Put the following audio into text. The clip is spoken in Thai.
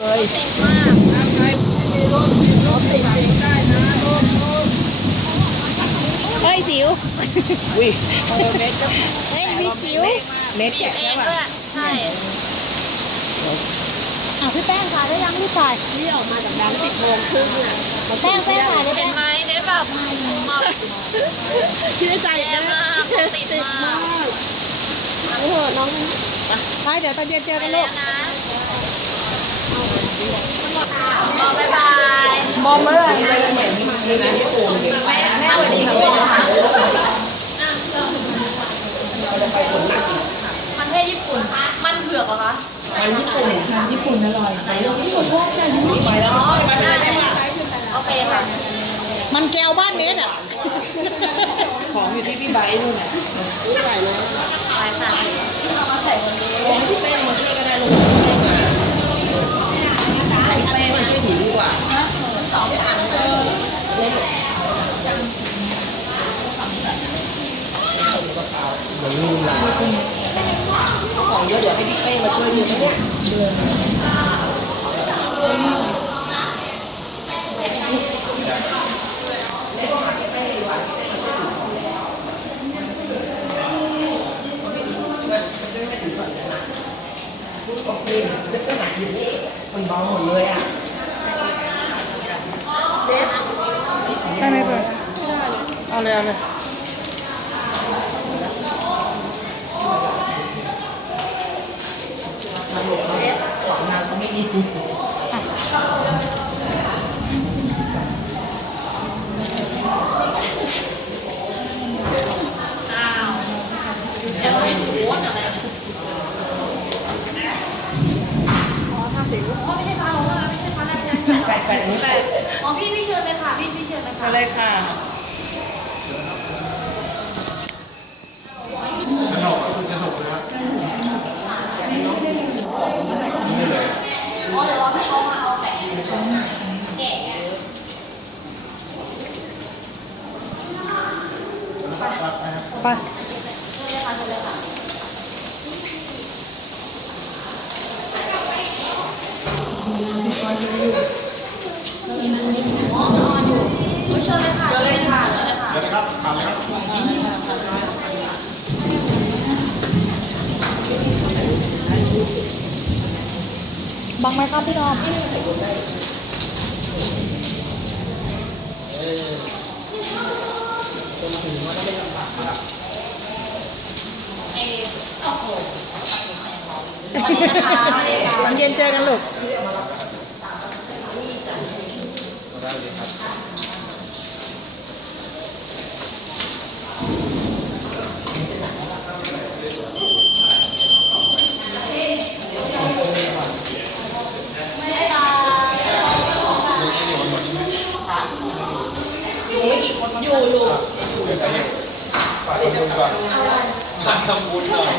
เลยเจ๋งมากถ้าใครมีรถมีรถติดเองได้นะรถรถเฮ้ยสิวอุ้ยเออเม็ดก็เฮ้ยมีจิ๋วเม็ดบีแกะบเอใช่งป่ะด้วยใช่อะพี่แป้งถ่ายได้ยังพี่ถ่ายนี่ออกมาจากดังสิบโมงครึ่งอะแป้งแป้งถ่ายได้เห็แป้นงไหมเน้นแบบมาคิดในใจแย่มากติดมากน้องเหอะน้องไปเดี๋ยวตอนเย็นเจอไปกันลูแล้วก บอกบ๊ายบายมองมาเมือนมีนะญี่ปุ่นแม่แม่วันนี้ก็บอกค่ะประเทศญี่ปุ่น มันเผือกเหรอคะ มันญี่ปุ่นค่ะญี่ปุ่นอร่อยไหนลงญี่ปุ่นพวกแกญี่ปุ่นไปแล้วอ๋อไปได้ได้ได้ไหมโอเคค่ะ มันแก้วบ้านเนสอะ ของอยู่ที่พี่ไบร์นู่นแหละไม่ไหวแล้วไปค่ะลงพี่เป้มาช่วยก็ได้ลงพี่เป้มาช่วยถือดีกว่า ของเยอะเดี๋ยวให้พี่เป้มาช่วยถือนะเนี่ยมันเบาหมดเลยอะ ได้ไหมเพื่อนเอาเลยเอาเลยมันหลบเขาของนางก็ไม่มี อ้าวอยากเป็นโค้ดอะไรนะอ๋อทำเสร็จอ๋อไม่ใช่ฟ้าลงแล้วไม่ใช่ฟ้าแลบใช่ไหม แปะแปะนี้อ๋อพี่พี่เชิญเลยค่ะ พี่พี่เชิญเลยค่ะ อะไรค่ะอ๋อเดี๋ยวรอพี่เขามาเอาแปะแกะไปเชิญเลยค่ะเชิญเลยค่ะ เชิญเลยค่ะเจอเลยค่ะเชิญเลยค่ะเดี๋ยวนะครับทำนะครับบังไหมครับพี่ดอมเออโอ้โหตอนเย็นเจอกัน ลูกฝากทำบุญก่อนฝากทำบุญหน่อย